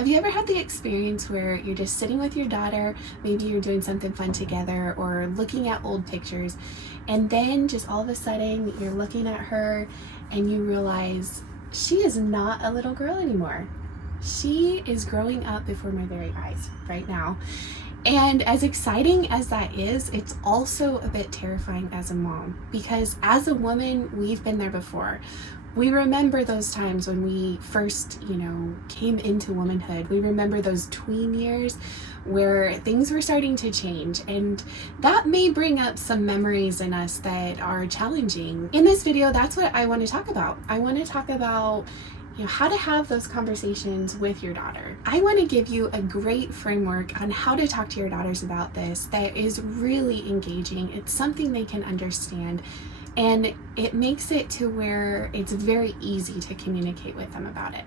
Have you ever had the experience where you're just sitting with your daughter, maybe you're doing something fun together or looking at old pictures, and then just all of a sudden you're looking at her and you realize she is not a little girl anymore. She is growing up before my very eyes right now. And as exciting as that is, it's also a bit terrifying as a mom, because as a woman, we've been there before. We remember those times when we first, came into womanhood. We remember those tween years where things were starting to change, and that may bring up some memories in us that are challenging. In this video, that's what I want to talk about. I want to talk about how to have those conversations with your daughter. I want to give you a great framework on how to talk to your daughters about this that is really engaging. It's something they can understand, and it makes it to where it's very easy to communicate with them about it.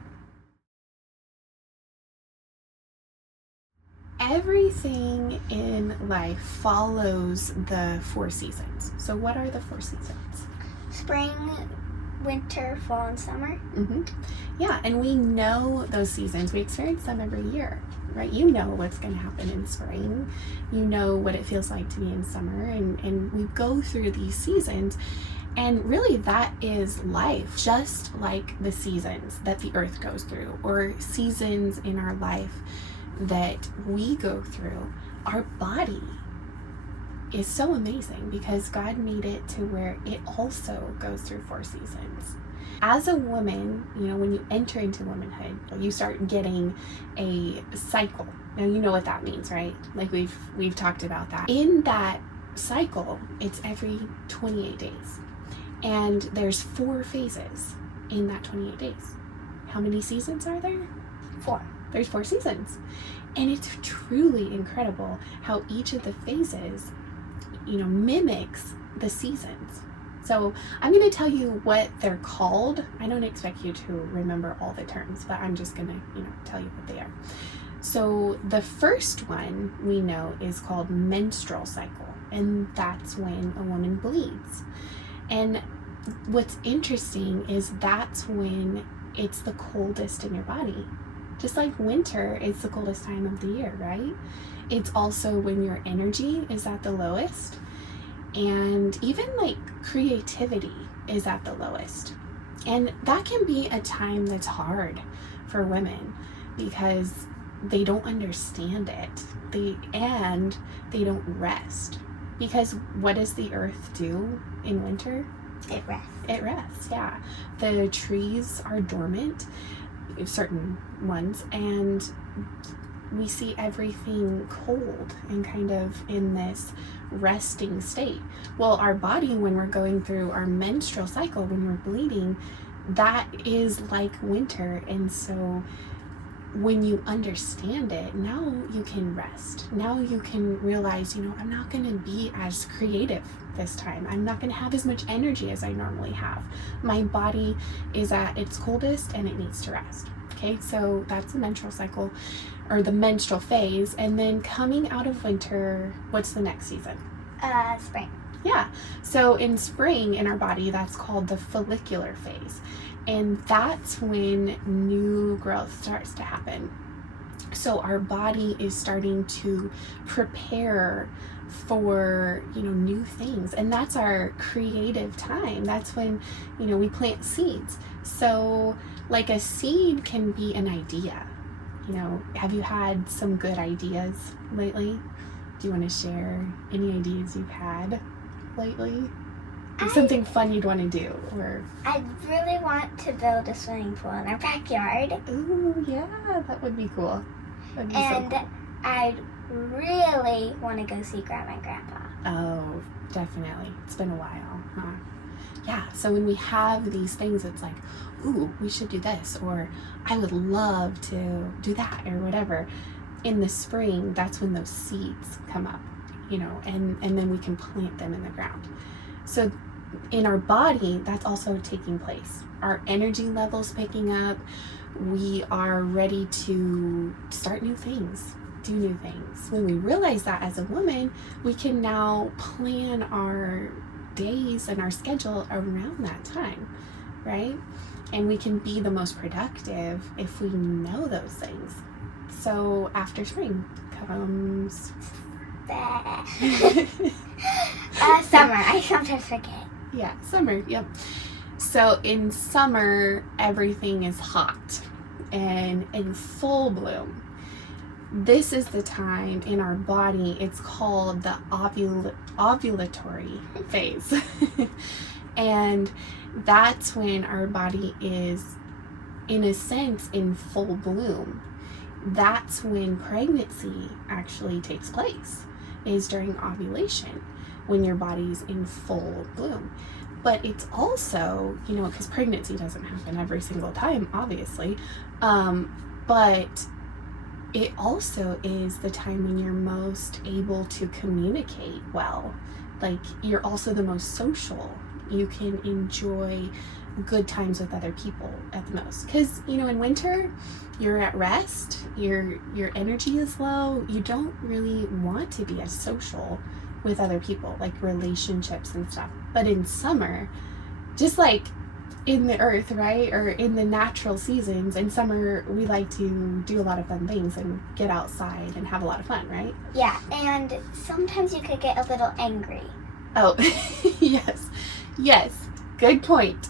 Everything in life follows the 4 seasons. So what are the 4 seasons? Spring, winter, fall, and summer. Yeah, and we know those seasons. We experience them every year, right? You know what's going to happen in spring. You know what it feels like to be in summer, and we go through these seasons. And really, that is life, just like the seasons that the earth goes through, or seasons in our life that we go through. Our body is so amazing because God made it to where it also goes through 4 seasons. As a woman, when you enter into womanhood, you start getting a cycle. Now you know what that means, right? Like we've talked about that. In that cycle, it's every 28 days. And there's 4 phases in that 28 days. How many seasons are there? 4. There's 4 seasons. And it's truly incredible how each of the phases mimics the seasons. So I'm going to tell you what they're called. I don't expect you to remember all the terms, but I'm just going to, tell you what they are. So the first one we know is called menstrual cycle, and that's when a woman bleeds. And what's interesting is that's when it's the coldest in your body. Just like winter is the coldest time of the year, right? It's also when your energy is at the lowest, and even like creativity is at the lowest. And that can be a time that's hard for women because they don't understand it. And they don't rest. Because what does the earth do in winter? It rests. It rests, yeah. The trees are dormant, certain ones, and we see everything cold and kind of in this resting state. Well, our body, when we're going through our menstrual cycle, when we're bleeding, that is like winter. And so when you understand it, now you can rest. Now you can realize, I'm not going to be as creative this time. I'm not going to have as much energy as I normally have. My body is at its coldest and it needs to rest. Okay, so that's the menstrual cycle, or the menstrual phase. And then coming out of winter, what's the next season? Spring. Yeah, so in spring in our body, that's called the follicular phase. And that's when new growth starts to happen. So our body is starting to prepare for, new things. And that's our creative time. That's when, we plant seeds. So like a seed can be an idea. Have you had some good ideas lately? Do you want to share any ideas you've had lately? Something fun you'd want to do, or I really want to build a swimming pool in our backyard. Ooh, yeah, that would be cool. That'd be And so cool. I'd really want to go see Grandma and Grandpa. Oh, definitely. It's been a while, huh? Yeah, so when we have these things, it's like, ooh, we should do this, or I would love to do that, or whatever. In the spring, that's when those seeds come up, and then we can plant them in the ground. So in our body, that's also taking place. Our energy levels picking up. We are ready to start new things, do new things. When we realize that as a woman, we can now plan our days and our schedule around that time, right? And we can be the most productive if we know those things. So after spring comes summer. I sometimes forget. Yeah, summer. Yep. So in summer, everything is hot and in full bloom. This is the time in our body, it's called the ovulatory phase. And that's when our body is, in a sense, in full bloom. That's when pregnancy actually takes place, is during ovulation, when your body's in full bloom. But it's also, because pregnancy doesn't happen every single time, obviously, but it also is the time when you're most able to communicate well. Like, you're also the most social. You can enjoy good times with other people at the most. Because, in winter, you're at rest, your energy is low. You don't really want to be as social with other people, like relationships and stuff. But in summer, just like in the earth, right, or in the natural seasons, in summer we like to do a lot of fun things and get outside and have a lot of fun, right? Yeah, and sometimes you could get a little angry. Oh, yes, good point.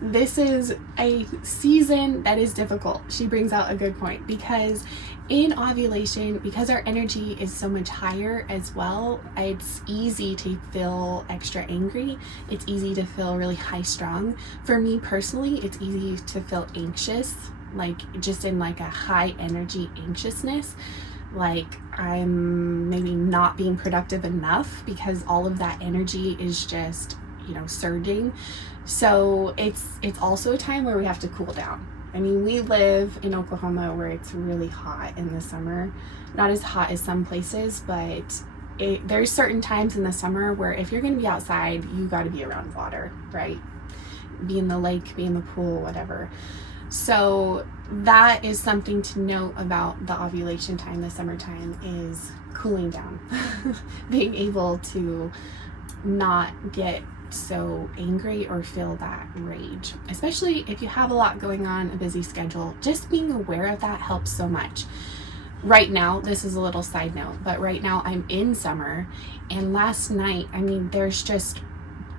This is a season that is difficult. She brings out a good point, because in ovulation, because our energy is so much higher as well, it's easy to feel extra angry. It's easy to feel really high strung. For me personally, it's easy to feel anxious, like just in like a high energy anxiousness. Like I'm maybe not being productive enough because all of that energy is just, surging. So it's also a time where we have to cool down. I mean, we live in Oklahoma where it's really hot in the summer. Not as hot as some places, but there's certain times in the summer where if you're going to be outside, you got to be around water, right? Be in the lake, be in the pool, whatever. So that is something to note about the ovulation time, the summertime, is cooling down. Being able to not get so angry or feel that rage, especially if you have a lot going on, a busy schedule. Just being aware of that helps so much. Right now, this is a little side note, but right now I'm in summer, and last night, there's just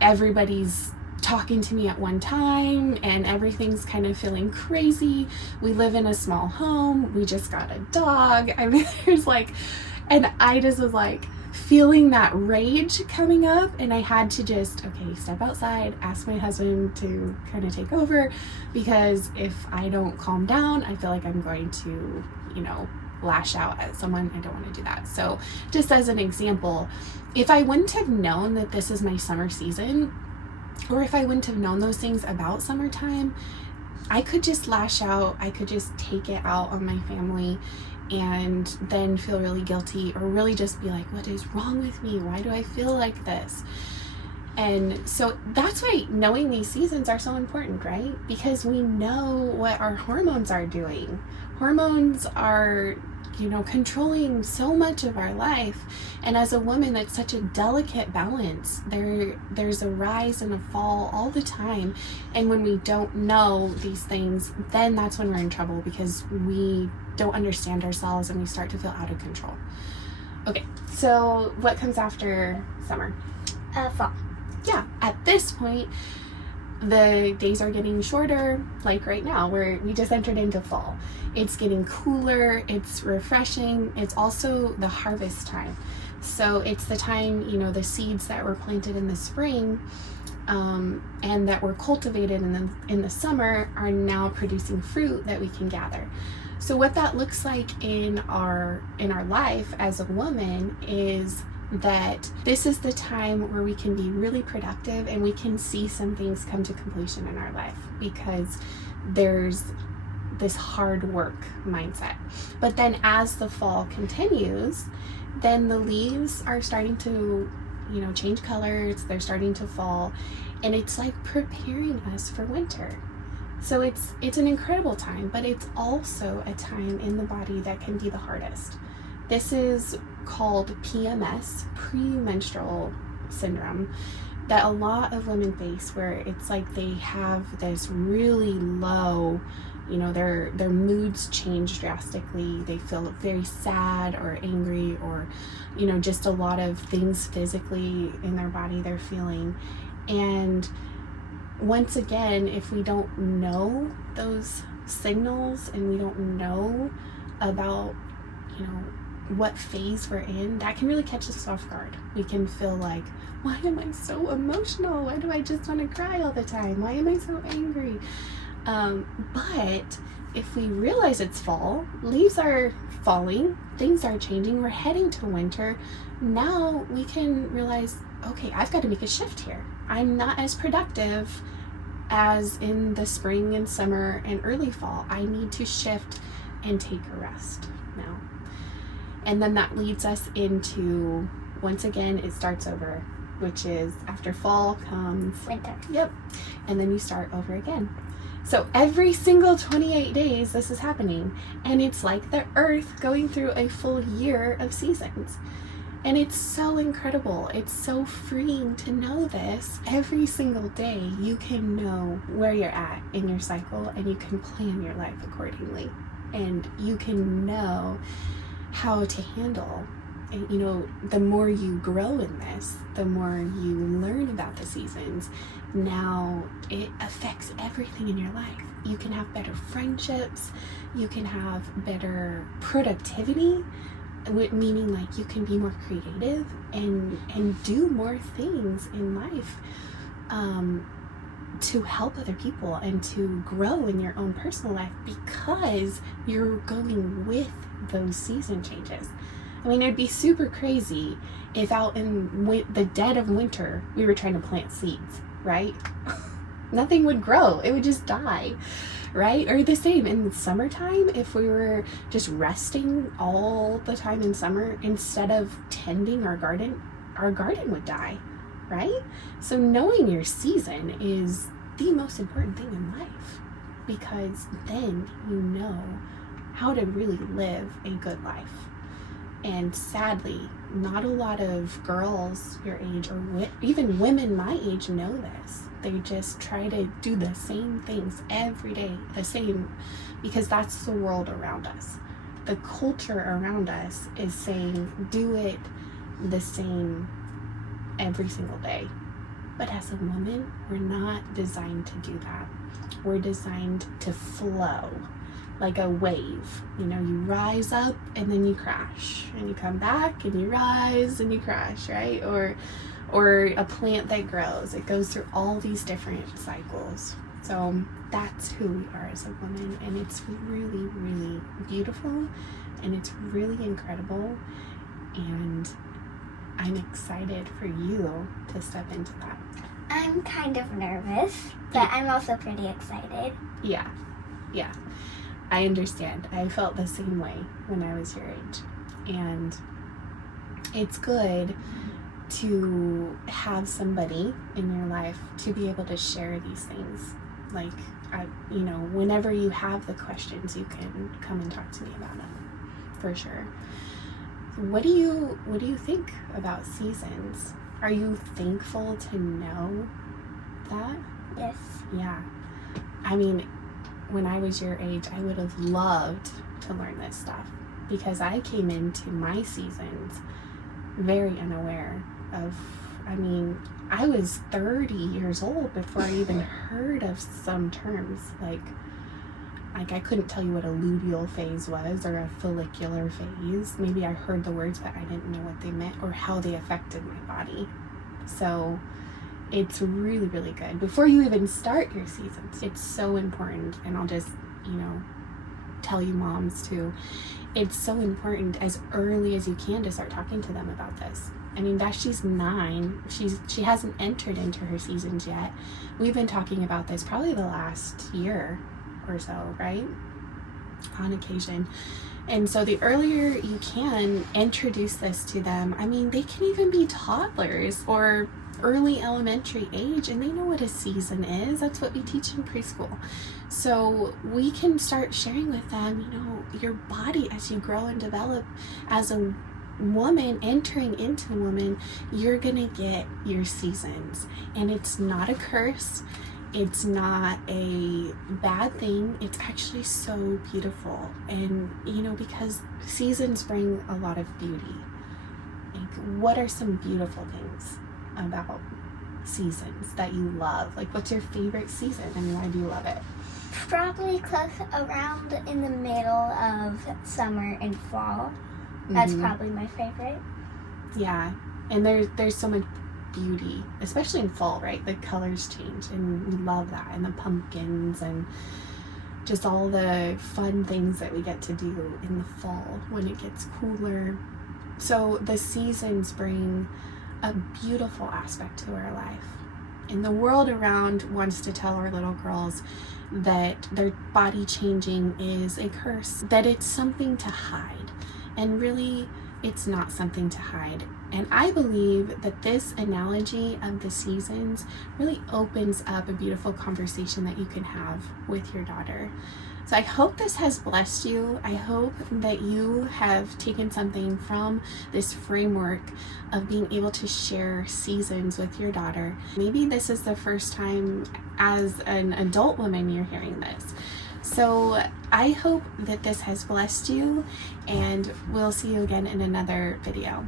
everybody's talking to me at one time and everything's kind of feeling crazy. We live in a small home, we just got a dog. There's and I just was feeling that rage coming up, and I had to just step outside, ask my husband to kind of take over, because if I don't calm down, I feel like I'm going to lash out at someone. I don't want to do that. So just as an example, if I wouldn't have known that this is my summer season, or if I wouldn't have known those things about summertime, I could just lash out. I could just take it out on my family and then feel really guilty, or really just be like, what is wrong with me? Why do I feel like this? And so that's why knowing these seasons are so important, right? Because we know what our hormones are doing. Hormones are, controlling so much of our life. And as a woman, that's such a delicate balance. There's a rise and a fall all the time. And when we don't know these things, then that's when we're in trouble, because we don't understand ourselves and we start to feel out of control. Okay, so what comes after summer? Fall. Yeah, at this point, the days are getting shorter, like right now, where we just entered into fall. It's getting cooler, it's refreshing, it's also the harvest time. So it's the time, the seeds that were planted in the spring and that were cultivated in the summer are now producing fruit that we can gather. So what that looks like in our life as a woman is that this is the time where we can be really productive and we can see some things come to completion in our life, because there's this hard work mindset. But then as the fall continues, then the leaves are starting to, change colors, they're starting to fall, and it's like preparing us for winter. So it's an incredible time, but it's also a time in the body that can be the hardest. This is called PMS, premenstrual syndrome, that a lot of women face, where it's like they have this really low You know, their moods change drastically. They feel very sad or angry, or, you know, just a lot of things physically in their body they're feeling. And once again, if we don't know those signals and we don't know about, you know, what phase we're in, that can really catch us off guard. We can feel like, why am I so emotional? Why do I just want to cry all the time? Why am I so angry? But if we realize it's fall, leaves are falling, things are changing, we're heading to winter, now we can realize, okay, I've got to make a shift here. I'm not as productive as in the spring and summer and early fall. I need to shift and take a rest now. And then that leads us into, once again, it starts over, which is after fall comes winter. Yep. And then you start over again. So every single 28 days this is happening, and it's like the earth going through a full year of seasons. And it's so incredible. It's so freeing to know this. Every single day you can know where you're at in your cycle, and you can plan your life accordingly. And you can know how to handle. And, you know, the more you grow in this, the more you learn about the seasons. Now it affects everything in your life. You can have better friendships. You can have better productivity, meaning like you can be more creative and do more things in life to help other people and to grow in your own personal life, because you're going with those season changes. I mean, it'd be super crazy if out in the dead of winter we were trying to plant seeds, right? Nothing would grow. It would just die, right? Or the same in the summertime, if we were just resting all the time in summer instead of tending our garden would die, right? So knowing your season is the most important thing in life, because then you know how to really live a good life. And sadly, not a lot of girls your age, or even women my age, know this. They just try to do the same things every day, the same, because that's the world around us. The culture around us is saying, do it the same every single day. But as a woman, we're not designed to do that. We're designed to flow. Like a wave, you know, you rise up and then you crash, and you come back and you rise and you crash, right? Or a plant that grows, it goes through all these different cycles. So that's who we are as a woman, and it's really, really beautiful, and it's really incredible, and I'm excited for you to step into that. I'm kind of nervous, but I'm also pretty excited. Yeah. I understand. I felt the same way when I was your age. And it's good to have somebody in your life to be able to share these things. Like, you know, whenever you have the questions, you can come and talk to me about them, for sure. What do you think about seasons? Are you thankful to know that? Yes. Yeah. I mean, when I was your age, I would have loved to learn this stuff, because I came into my seasons very unaware of, I mean, I was 30 years old before I even heard of some terms. Like I couldn't tell you what a luteal phase was, or a follicular phase. Maybe I heard the words, but I didn't know what they meant or how they affected my body. So it's really, really good. Before you even start your seasons, it's so important. And I'll just, you know, tell you moms too, it's so important as early as you can to start talking to them about this. I mean, she's 9. She hasn't entered into her seasons yet. We've been talking about this probably the last year or so, right? On occasion. And so the earlier you can introduce this to them, I mean, they can even be toddlers or early elementary age, and they know what a season is. That's what we teach in preschool. So we can start sharing with them, you know, your body as you grow and develop as a woman, entering into woman, you're gonna get your seasons, and it's not a curse. It's not a bad thing. It's actually so beautiful. And, because seasons bring a lot of beauty. Like, what are some beautiful things about seasons that you love? Like, what's your favorite season and why do you love it? Probably close around in the middle of summer and fall. That's probably my favorite. Yeah, and there's so much beauty, especially in fall, right? The colors change, and we love that, and the pumpkins, and just all the fun things that we get to do in the fall when it gets cooler. So the seasons bring a beautiful aspect to our life. And the world around wants to tell our little girls that their body changing is a curse, that it's something to hide. And really, it's not something to hide. And I believe that this analogy of the seasons really opens up a beautiful conversation that you can have with your daughter. So I hope this has blessed you. I hope that you have taken something from this framework of being able to share seasons with your daughter. Maybe this is the first time as an adult woman you're hearing this. So I hope that this has blessed you, and we'll see you again in another video.